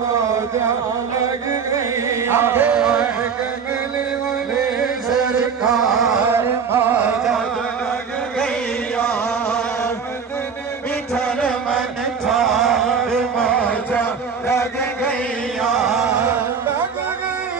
मौजा लग गई कमली वाले सरकार मौजा लग गई विठल मन थार मौजा लग गई लग गई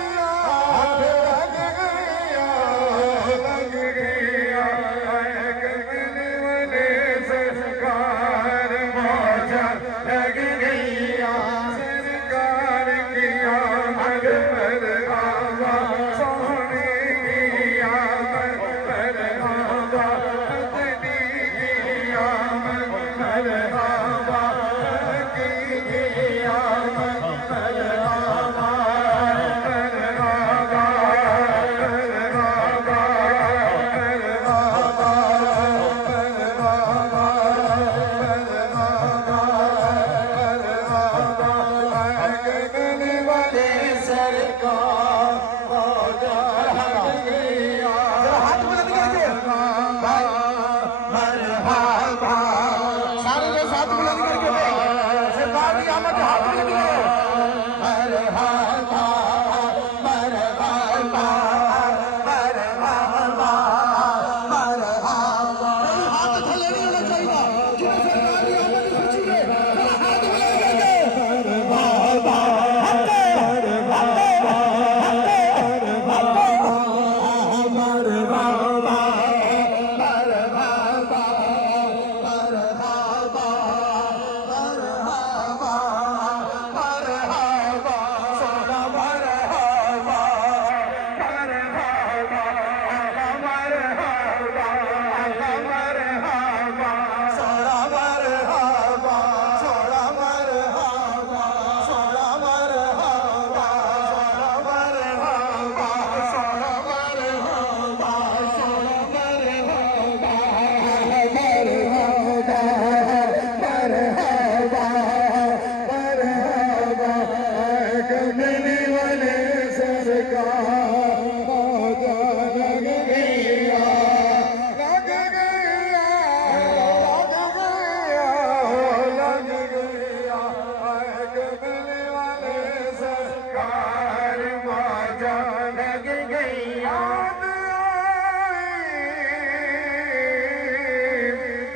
कमली वाले सरकार मौजा लग गई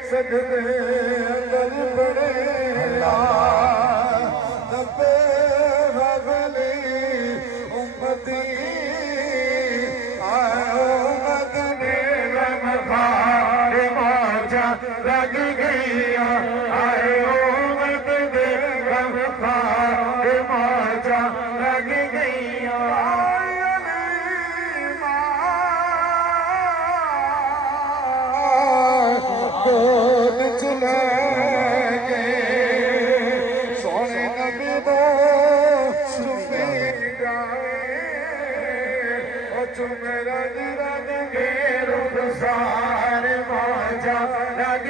सजदे अंदर पड़े दबे भगली उम्मती आयो मदने रमखार मौजा लग गई आयो मदने रमखार मौजा लग गई सोने नबी दो चुपी गाए चुमेरा रंग के रुखसार मौजा लग